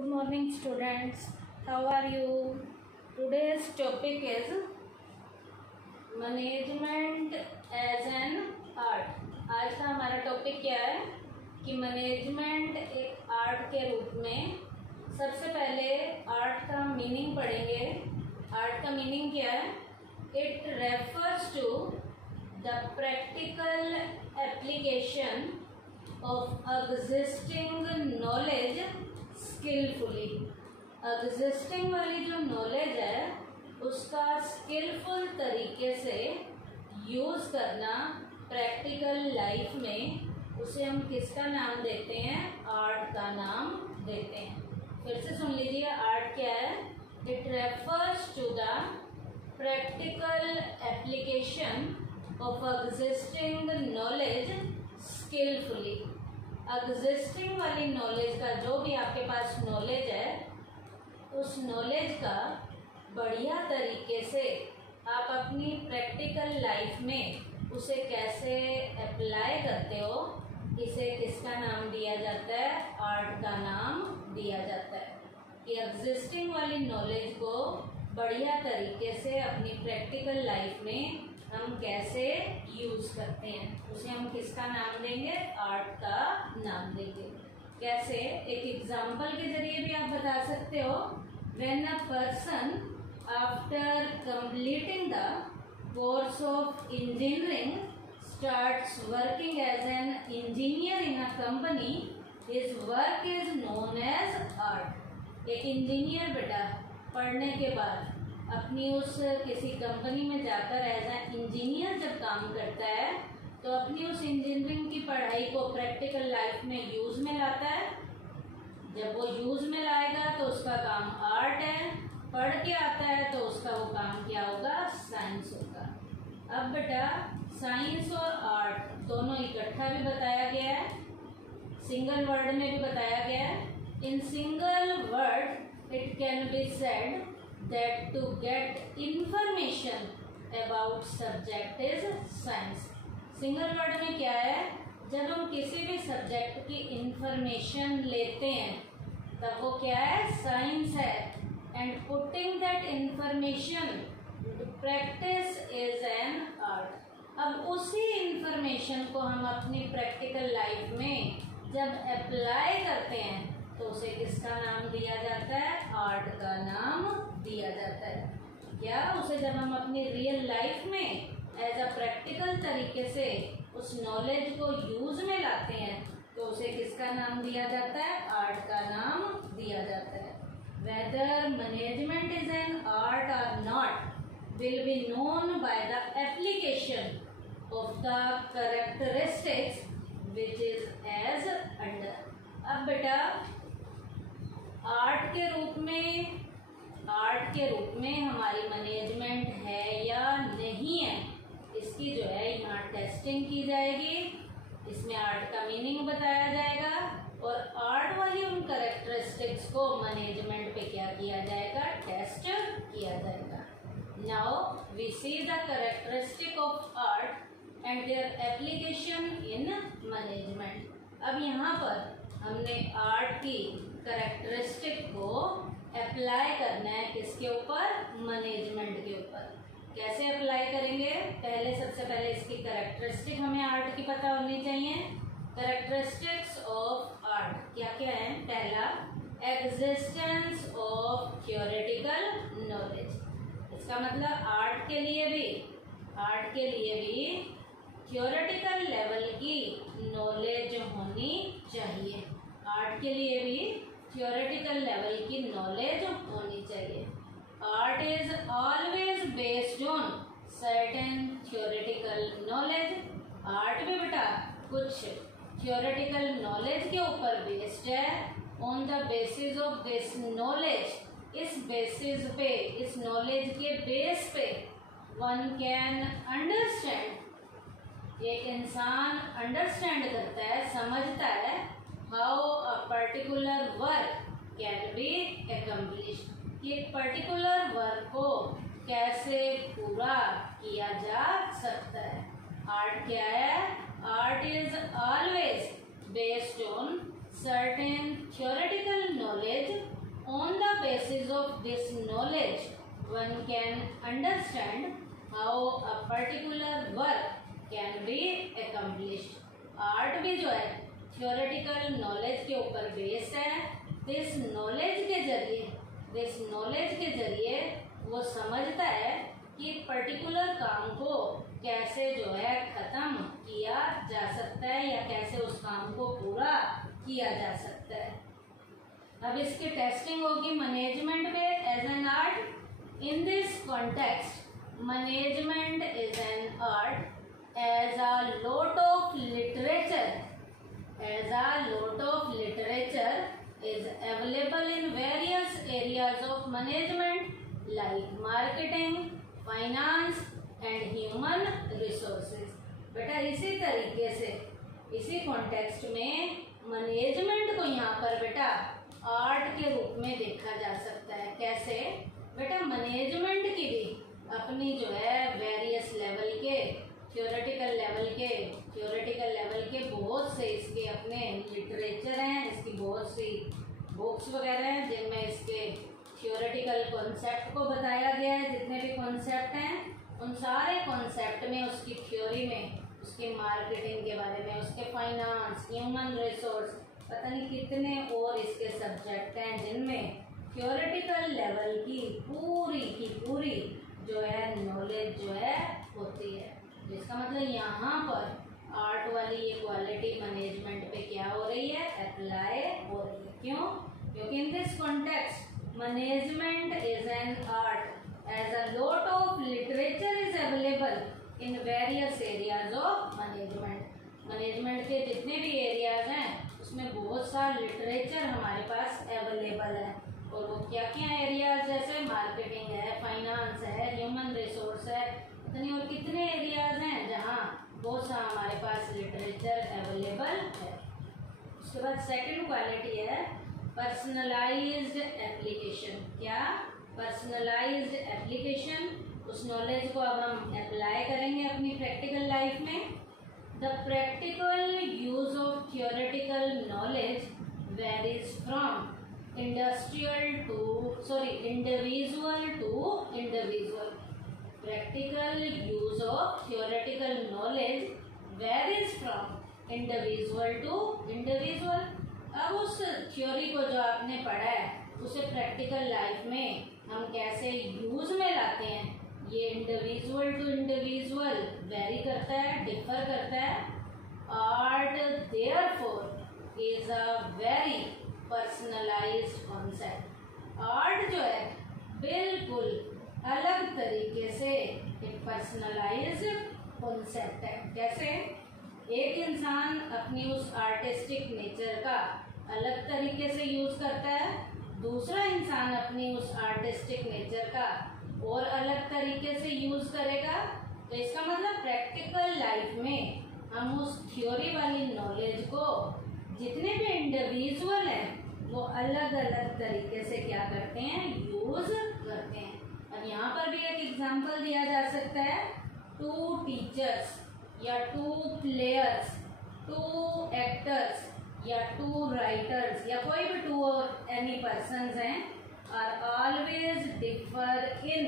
Good morning students. How are you? Today's topic is management as an art. आज का हमारा topic क्या है कि मैनेजमेंट एक आर्ट के रूप में। सबसे पहले आर्ट का मीनिंग पढ़ेंगे। आर्ट का मीनिंग क्या है? It refers to the practical application of existing knowledge skillfully। existing वाली जो knowledge है उसका skillful तरीके से यूज करना प्रैक्टिकल लाइफ में, उसे हम किसका नाम देते हैं? आर्ट का नाम देते हैं। फिर से सुन लीजिए, आर्ट क्या है? It refers to the practical application of existing knowledge skilfully. Existing वाली नॉलेज का, जो भी आपके पास नॉलेज है, उस नॉलेज का बढ़िया तरीके से आप अपनी प्रैक्टिकल लाइफ में उसे कैसे अप्लाई करते हो, इसे किसका नाम दिया जाता है? आर्ट का नाम दिया जाता है। कि एग्जिस्टिंग वाली नॉलेज को बढ़िया तरीके से अपनी प्रैक्टिकल लाइफ में हम कैसे यूज करते हैं, उसे हम किसका नाम देंगे? आर्ट का नाम देंगे। कैसे? एक एग्जाम्पल के जरिए भी आप बता सकते हो। When a person after completing the course of engineering starts working as an engineer in a company, his work is known as art. एक इंजीनियर बेटा पढ़ने के बाद अपनी उस किसी कंपनी में जाकर एज ए इंजीनियर जब काम करता है तो अपनी उस इंजीनियरिंग की पढ़ाई को प्रैक्टिकल लाइफ में यूज में लाता है। जब वो यूज में लाएगा तो उसका काम आर्ट है, पढ़ के आता है तो उसका वो काम क्या होगा? साइंस होगा। अब बेटा साइंस और आर्ट दोनों इकट्ठा भी बताया गया है, सिंगल वर्ड में भी बताया गया है। In single word it can be said that to get information about subject is science। Single word में क्या है? जब हम किसी भी सब्जेक्ट की इंफॉर्मेशन लेते हैं तब वो क्या है? साइंस है। And putting that information practice is an art. अब उसी इंफॉर्मेशन को हम अपनी प्रैक्टिकल लाइफ में जब अप्लाई करते हैं तो उसे किसका नाम दिया जाता है? आर्ट का नाम दिया जाता है। क्या? उसे जब हम अपनी रियल लाइफ में एज अ प्रैक्टिकल तरीके से उस नॉलेज को यूज में लाते हैं तो उसे किसका नाम दिया जाता है? आर्ट का नाम दिया जाता है। Whether management is an art or not will be known by the application of the characteristics which is as under. अब बेटा आर्ट के रूप में हमारी मैनेजमेंट है या नहीं है, इसकी जो है यहाँ टेस्टिंग की जाएगी। इसमें आर्ट का मीनिंग बताया जाएगा और आर्ट वाली उन कैरेक्टरिस्टिक्स को मैनेजमेंट पे क्या किया जाएगा? टेस्ट किया जाएगा। Now we see the characteristic of art and their application in management. अब यहाँ पर हमने आर्ट की कैरेक्टरिस्टिक को अप्लाई करना है किसके ऊपर? मैनेजमेंट के ऊपर। कैसे अप्लाई करेंगे? सबसे पहले इसकी कैरेक्टरिस्टिक हमें आर्ट की पता होनी चाहिए। कैरेक्टरिस्टिक्स ऑफ आर्ट क्या क्या है? पहला, एग्जिस्टेंस ऑफ थ्योरेटिकल नॉलेज। इसका मतलब आर्ट के लिए भी थ्योरेटिकल लेवल की नॉलेज होनी चाहिए। आर्ट के लिए भी थ्योरेटिकल लेवल की नॉलेज होनी चाहिए। Art is always based on certain theoretical knowledge. Art भी बेटा कुछ थ्योरेटिकल नॉलेज के ऊपर बेस्ड है। On the basis of this knowledge, इस बेसिस पे, इस नॉलेज के बेस पे वन कैन अंडरस्टैंड, एक इंसान अंडरस्टैंड करता है, समझता है how a particular work can be accomplished, कि एक पर्टिकुलर वर्क को कैसे पूरा किया जा सकता है। आर्ट क्या है? Art is always based on certain theoretical knowledge. On the basis of this knowledge, one can understand how a particular work can be accomplished. Art भी जो है थियोरेटिकल नॉलेज के ऊपर बेस्ड है। दिस नॉलेज के जरिए वो समझता है कि पर्टिकुलर काम को कैसे जो है खत्म किया जा सकता है या कैसे उस काम को पूरा किया जा सकता है। अब इसकी टेस्टिंग होगी मैनेजमेंट पे as an art. In this context management is an art as a lot of literature is available in various areas of management like marketing, finance and human resources. बेटा इसी तरीके से इसी कॉन्टेक्स्ट में management को यहाँ पर बेटा आर्ट के रूप में देखा जा सकता है। कैसे बेटा, मैनेजमेंट की भी अपनी जो है वेरियस लेवल के थियोरेटिकल लेवल के बहुत से इसके अपने लिटरेचर हैं, इसकी बहुत सी बुक्स वगैरह हैं जिनमें इसके थियोरेटिकल कॉन्सेप्ट को बताया गया है। जितने भी कॉन्सेप्ट हैं उन सारे कॉन्सेप्ट में, उसकी थ्योरी में, उसके मार्केटिंग के बारे में, उसके फाइनेंस, ह्यूमन रिसोर्स, पता नहीं कितने और इसके सब्जेक्ट हैं जिनमें थियोरेटिकल लेवल की पूरी जो है नॉलेज जो है होती है। इसका मतलब यहाँ पर आर्ट वाली ये क्वालिटी मैनेजमेंट पे क्या हो रही है, अप्लाई हो रही है। क्यों? क्योंकि in this context management is an art as a lot of literature is available in various areas of management। Management के जितने भी एरियाज हैं उसमें बहुत सारा लिटरेचर हमारे पास अवेलेबल है। और वो क्या क्या एरियाज, जैसे मार्केटिंग है, फाइनेंस है, ह्यूमन रिसोर्स है, इतनी और कितने एरियाज हैं जहाँ बहुत सा हमारे पास लिटरेचर अवेलेबल है। उसके बाद सेकंड क्वालिटी है पर्सनलाइज्ड एप्लीकेशन। क्या? Personalised application. उस नॉलेज को अब हम अप्लाई करेंगे अपनी प्रैक्टिकल लाइफ में। The practical use of theoretical knowledge varies from individual to individual. Practical use of theoretical knowledge varies from individual to individual। अब उस थ्योरी को जो आपने पढ़ा है उसे प्रैक्टिकल लाइफ में हम कैसे यूज में लाते हैं, ये इंडिविजुअल टू इंडिविजुअल वेरी करता है, डिफर करता है। Art therefore is a very personalised concept. Art जो है बिल्कुल अलग तरीके से एक पर्सनलाइज्ड कॉन्सेप्ट है। कैसे? एक इंसान अपनी उस आर्टिस्टिक नेचर का अलग तरीके से यूज करता है, दूसरा इंसान अपनी उस आर्टिस्टिक नेचर का और अलग तरीके से यूज करेगा। तो इसका मतलब प्रैक्टिकल लाइफ में हम उस थ्योरी वाली नॉलेज को जितने भी इंडिविजुअल हैं वो अलग अलग तरीके से क्या करते हैं, यूज करते हैं। और यहाँ पर भी एक एग्जाम्पल दिया जा सकता है, 2 टीचर्स या 2 प्लेयर्स, 2 एक्टर्स या 2 राइटर्स या कोई भी 2 और एनी पर्सन्स हैं are always differ in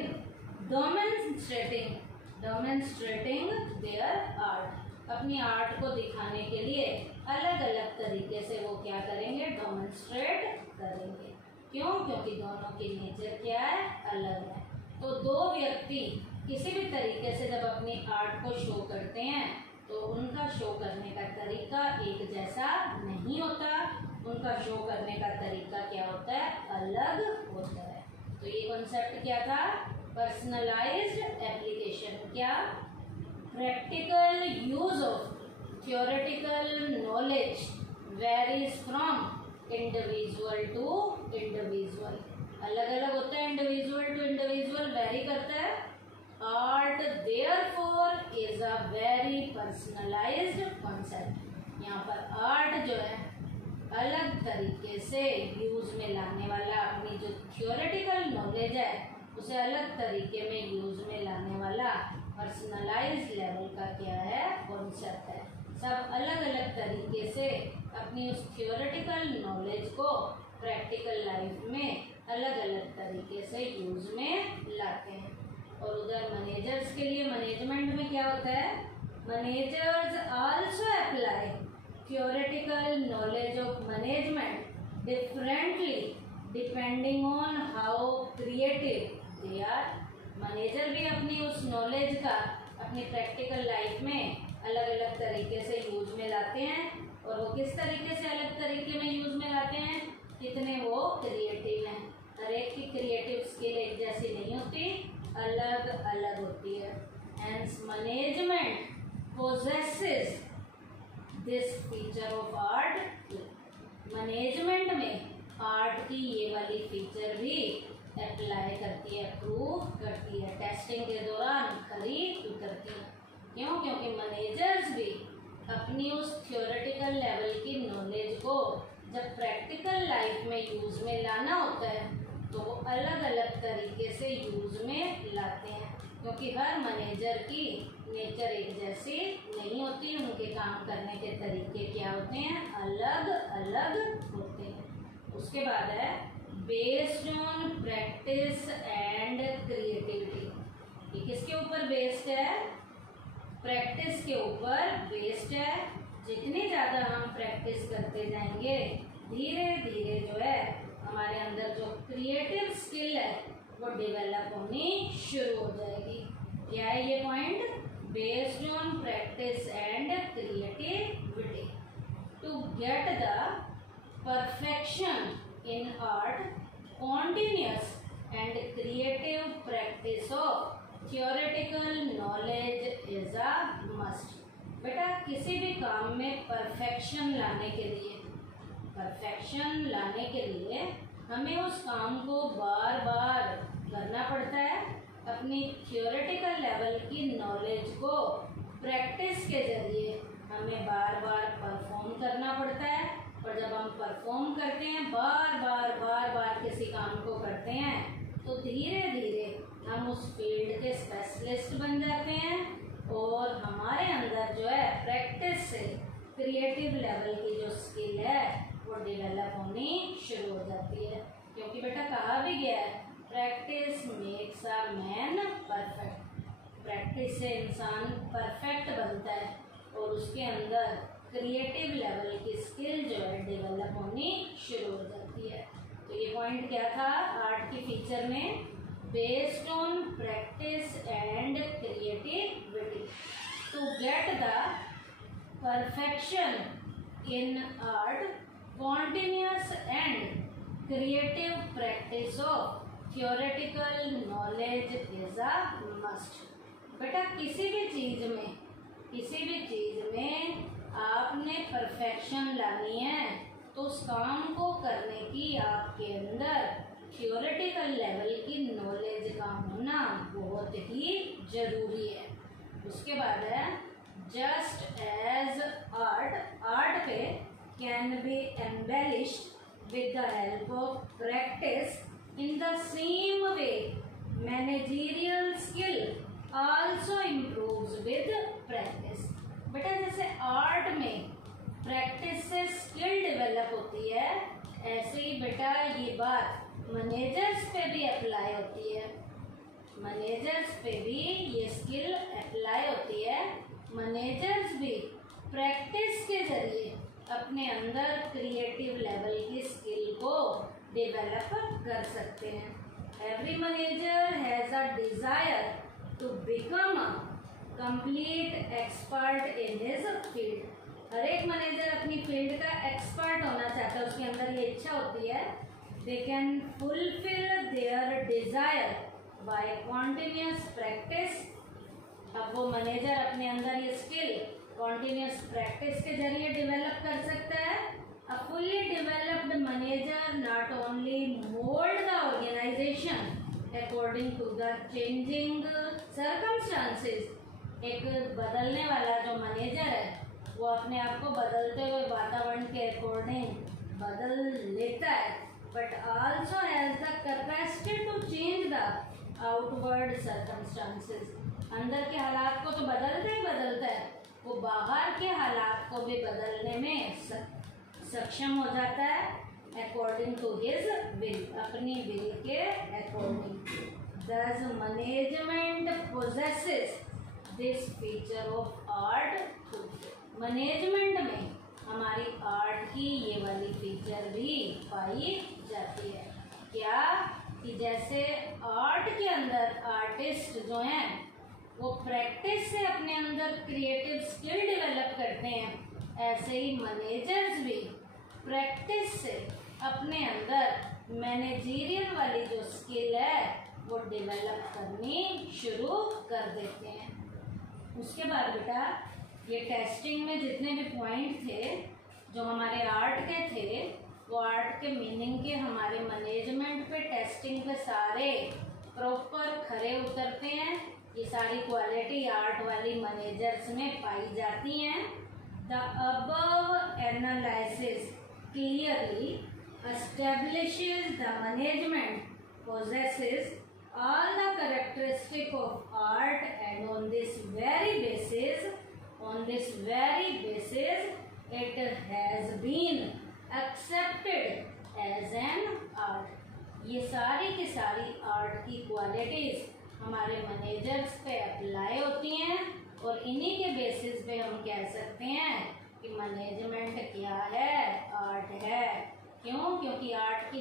demonstrating their art. अपनी आर्ट को दिखाने के लिए अलग अलग तरीके से वो क्या करेंगे, डेमोन्स्ट्रेट करेंगे। क्यों? क्योंकि दोनों की नेचर क्या है, अलग है। तो दो व्यक्ति किसी भी तरीके से जब अपनी आर्ट को शो करते हैं तो उनका शो करने का तरीका एक जैसा नहीं होता, उनका शो करने का तरीका क्या होता है, अलग होता है। तो ये कॉन्सेप्ट क्या था, पर्सनलाइज्ड एप्लीकेशन। क्या? Practical use of theoretical knowledge varies from individual to individual. अलग अलग होता है, इंडिविजुअल टू इंडिविजुअल वेरी करता है। Art therefore is a very personalised concept. यहाँ पर आर्ट जो है अलग तरीके से यूज में लाने वाला, अपनी जो थियोरेटिकल नॉलेज है उसे अलग तरीके में यूज में लाने वाला पर्सनलाइज्ड लेवल का क्या है, कॉन्सेप्ट है। सब अलग अलग तरीके से अपनी उस थियोरेटिकल नॉलेज को प्रैक्टिकल लाइफ में अलग अलग तरीके से यूज में लाते हैं। और उधर मैनेजर्स के लिए मैनेजमेंट में क्या होता है, managers also apply theoretical knowledge of management differently depending on how creative they are. Manager भी अपनी उस नॉलेज का अपनी प्रैक्टिकल लाइफ में अलग अलग तरीके से यूज में लाते हैं। और वो किस तरीके से अलग तरीके में यूज में लाते हैं, कितने वो क्रिएटिव हैं। हर एक की क्रिएटिव स्किल एक जैसी नहीं होती, अलग अलग होती है। Hence management possesses this feature of art। Management में आर्ट की ये वाली फीचर भी अप्लाई करती है, प्रूव करती है, टेस्टिंग के दौरान खरी उतरती है। क्यों? क्योंकि मैनेजर्स भी अपनी उस थियोरेटिकल लेवल की नॉलेज को जब प्रैक्टिकल लाइफ में यूज में लाना होता है तो वो अलग अलग तरीके से यूज में लाते हैं, क्योंकि हर मैनेजर की नेचर एक जैसी नहीं होती, उनके काम करने के तरीके क्या होते हैं, अलग अलग होते हैं। उसके बाद है based on practice and creativity. ये किसके ऊपर बेस्ड है, प्रैक्टिस के ऊपर बेस्ड है। जितनी ज़्यादा हम प्रैक्टिस करते जाएंगे धीरे धीरे जो है हमारे अंदर जो क्रिएटिव स्किल है वो डेवलप होनी शुरू हो जाएगी। क्या है ये point, based on practice and creativity. To get the perfection in art continuous and creative practice of theoretical knowledge is a must. बेटा किसी भी काम में परफेक्शन लाने के लिए हमें उस काम को बार बार करना पड़ता है। अपनी थियोरेटिकल लेवल की नॉलेज को प्रैक्टिस के जरिए हमें बार बार परफॉर्म करना पड़ता है। और जब हम परफॉर्म करते हैं, बार बार किसी काम को करते हैं, तो धीरे धीरे हम उस फील्ड के स्पेशलिस्ट बन जाते हैं और हमारे अंदर जो है प्रैक्टिस से क्रिएटिव लेवल की जो स्किल है वो डेवलप होनी शुरू हो जाती है। क्योंकि बेटा कहा भी गया है, practice makes a man perfect. Practice से इंसान परफेक्ट बनता है और उसके अंदर क्रिएटिव लेवल की स्किल जो है डेवलप होनी शुरू हो जाती है। तो ये पॉइंट क्या था आर्ट की फीचर में, based on practice and creativity. To get the perfection in art, continuous and creative practice of theoretical knowledge is a must। बेटा किसी भी चीज में आपने परफेक्शन लानी है तो उस काम को करने की आपके अंदर थियोरेटिकल लेवल की नॉलेज का होना बहुत ही जरूरी है। उसके बाद है जस्ट एज आर्ट पे can be embellished with the help of practice, in the same way managerial skill also improves with practice. बेटा जैसे आर्ट में प्रैक्टिस से स्किल डेवलप होती है, ऐसे ही बेटा ये बात मैनेजर्स पे भी अप्लाई होती है। मैनेजर्स पे भी ये स्किल अप्लाई होती है। मैनेजर्स भी प्रैक्टिस के जरिए अपने अंदर क्रिएटिव लेवल की स्किल को डेवलप कर सकते हैं। Every manager has a desire to become a complete expert in his field. हर एक मैनेजर अपनी फील्ड का एक्सपर्ट होना चाहता है, उसके अंदर ये इच्छा होती है। They can fulfil their desire by continuous practice. अब वो मैनेजर अपने अंदर ये स्किल कॉन्टिन्यूस प्रैक्टिस के जरिए डेवलप कर सकता है। A fully developed manager not only mould the organisation according to the changing circumstances. एक बदलने वाला जो मैनेजर है वो अपने आप को बदलते हुए वातावरण के अकॉर्डिंग बदल लेता है, but also has the capacity to change the outward circumstances. अंदर के हालात को तो बदलता ही बदलता है, वो बाहर के हालात को भी बदलने में सक्षम हो जाता है अकॉर्डिंग टू हिज विल, अपनी विल के according. Thus management possesses this feature of art। Management में हमारी आर्ट की ये वाली फीचर भी पाई जाती है। क्या कि जैसे आर्ट के अंदर आर्टिस्ट जो हैं वो प्रैक्टिस से अपने अंदर क्रिएटिव स्किल डेवलप करते हैं, ऐसे ही मैनेजर्स भी प्रैक्टिस से अपने अंदर मैनेजरियल वाली जो स्किल है वो डेवलप करनी शुरू कर देते हैं। उसके बाद बेटा ये टेस्टिंग में जितने भी पॉइंट थे जो हमारे आर्ट के थे, वो आर्ट के मीनिंग के हमारे मैनेजमेंट पे टेस्टिंग पे सारे प्रॉपर खरे उतरते हैं। ये सारी क्वालिटी आर्ट वाली मैनेजर्स में पाई जाती हैं। The above analysis clearly establishes the management possesses all the characteristic of art, and on this very basis it has been accepted as an art। ये सारी की सारी आर्ट की क्वालिटीज हमारे मैनेजर्स पे अप्लाई होती हैं और इन्हीं के बेसिस पे हम कह सकते हैं कि मैनेजमेंट क्या है, आर्ट है। क्यों? क्योंकि आर्ट की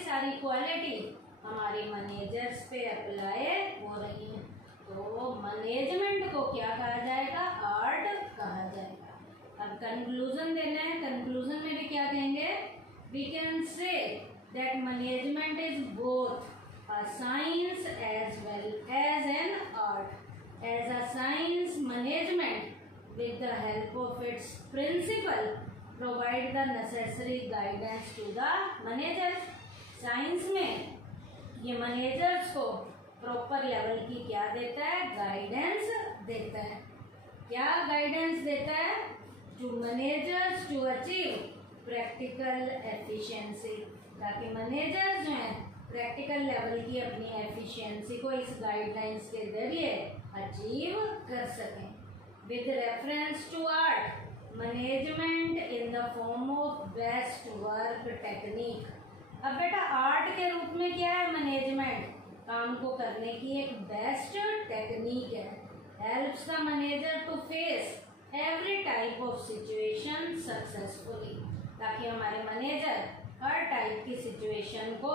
सारी क्वालिटी हमारी मैनेजर्स पे अप्लाई हो रही है। तो मैनेजमेंट को क्या कहा जाएगा? आर्ट कहा जाएगा। अब कंक्लूजन देना है। कंक्लूजन में भी क्या कहेंगे? We can say that management is both a science as well as an art. As a science, management with the help of its principle provide the necessary guidance to the manager. Science में ये managers को proper level की क्या देता है? Guidance देता है। क्या गाइडेंस देता है? To managers to achieve practical efficiency, ताकि मैनेजर्स जो हैं प्रैक्टिकल लेवल की अपनी एफिशिएंसी को इस गाइडलाइंस के जरिए अचीव कर सकें। With reference to art, management in the form of best work technique. अब बेटा आर्ट के रूप में क्या है? मैनेजमेंट काम को करने की एक बेस्ट टेक्निक है। Helps the manager to face every type of situation successfully, ताकि हमारे मैनेजर हर टाइप की सिचुएशन को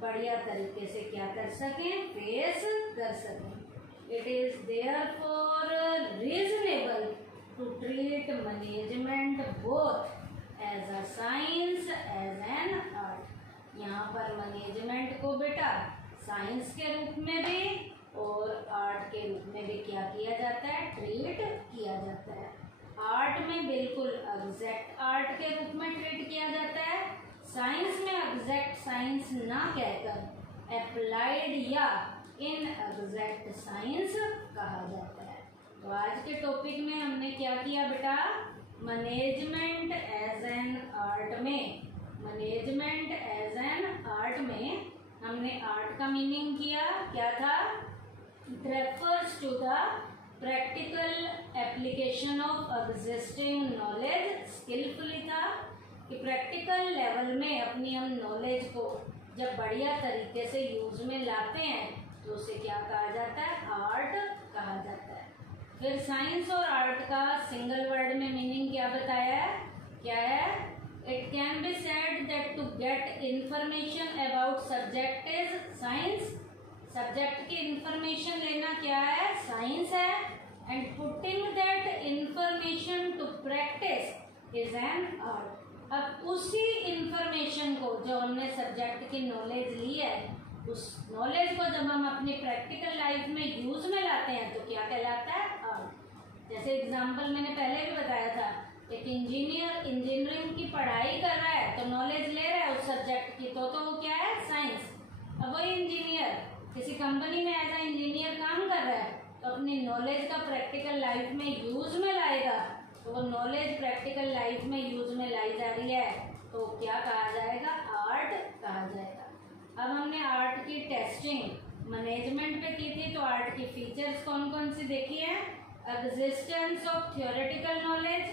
बढ़िया तरीके से क्या कर सकें? फेस कर सकें। It is therefore reasonable to treat management both as a science as an art। यहाँ पर मैनेजमेंट को बेटा साइंस के रूप में भी और आर्ट के रूप में भी क्या किया जाता है? ट्रीट किया जाता है। आर्ट में बिल्कुल एग्जैक्ट आर्ट के रूप में ट्रीट किया जाता है। साइंस में एग्जैक्ट साइंस ना कहकर अप्लाइड या इन एग्जैक्ट साइंस कहा जाता है। तो आज के टॉपिक में हमने क्या किया बेटा? मैनेजमेंट एज एन आर्ट में, मैनेजमेंट एज एन आर्ट में हमने आर्ट का मीनिंग किया। क्या था? It refers to the practical application of existing knowledge skilfully था कि प्रैक्टिकल लेवल में अपनी हम नॉलेज को जब बढ़िया तरीके से यूज में लाते हैं तो उसे क्या कहा जाता है? आर्ट कहा जाता है। फिर साइंस और आर्ट का सिंगल वर्ड में मीनिंग क्या बताया है? क्या है? It can be said that to get information about subject is science. Subject की इंफॉर्मेशन लेना क्या है? साइंस है। And putting that information to practice is an art. अब उसी इंफॉर्मेशन को जो हमने सब्जेक्ट की नॉलेज ली है, उस नॉलेज को जब हम अपनी प्रैक्टिकल लाइफ में यूज में लाते हैं तो क्या कहलाता है? आर्ट। जैसे एग्जांपल मैंने पहले भी बताया था, एक इंजीनियर इंजीनियरिंग की पढ़ाई कर रहा है तो नॉलेज ले रहा है उस सब्जेक्ट की, तो वो क्या है? साइंस। अब वही इंजीनियर किसी कंपनी में एज ए इंजीनियर काम कर रहा है तो अपनी नॉलेज का प्रैक्टिकल लाइफ में यूज में लाएगा, तो वो नॉलेज प्रैक्टिकल लाइफ में यूज में लाई जा रही है तो क्या कहा जाएगा? आर्ट कहा जाएगा। अब हमने आर्ट की टेस्टिंग मैनेजमेंट पे की थी, तो आर्ट की फीचर्स कौन कौन सी देखी है? Existence of theoretical knowledge,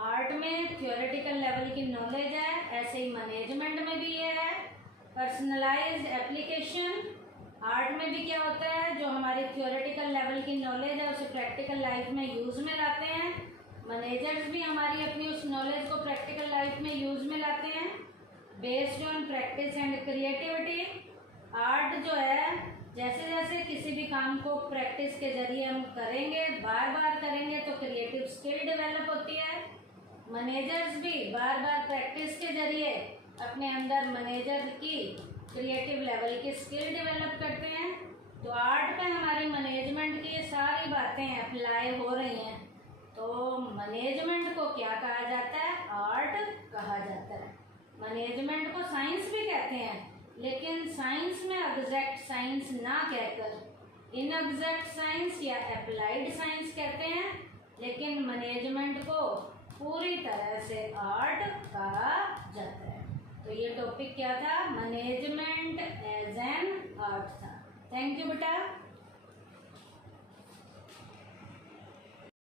art में थियोरेटिकल लेवल की नॉलेज है, ऐसे ही मैनेजमेंट में भी ये है। पर्सनलाइज्ड एप्लीकेशन, आर्ट में भी क्या होता है, जो हमारी थियोरेटिकल लेवल की नॉलेज है उसे प्रैक्टिकल लाइफ में यूज़ में लाते हैं। मैनेजर्स भी हमारी अपनी उस नॉलेज को प्रैक्टिकल लाइफ में यूज़ में लाते हैं। Based on practice and creativity, art जो है जैसे जैसे किसी भी काम को प्रैक्टिस के जरिए हम करेंगे, बार बार करेंगे, तो क्रिएटिव स्किल डेवलप होती है। मैनेजर्स भी बार बार प्रैक्टिस के जरिए अपने अंदर मैनेजर की क्रिएटिव लेवल की स्किल डेवलप करते हैं। तो आर्ट पे हमारी मैनेजमेंट की सारी बातें अप्लाई हो रही हैं। तो मैनेजमेंट को क्या कहा जाता है, आर्ट कहा जाता है। मैनेजमेंट को साइंस भी कहते हैं, लेकिन साइंस में एग्जैक्ट साइंस ना कहकर इनएग्जैक्ट साइंस या अप्लाइड साइंस कहते हैं, लेकिन मैनेजमेंट को पूरी तरह से आर्ट कहा जाता है। तो ये टॉपिक क्या था, मैनेजमेंट एज एन आर्ट था। थैंक यू बेटा।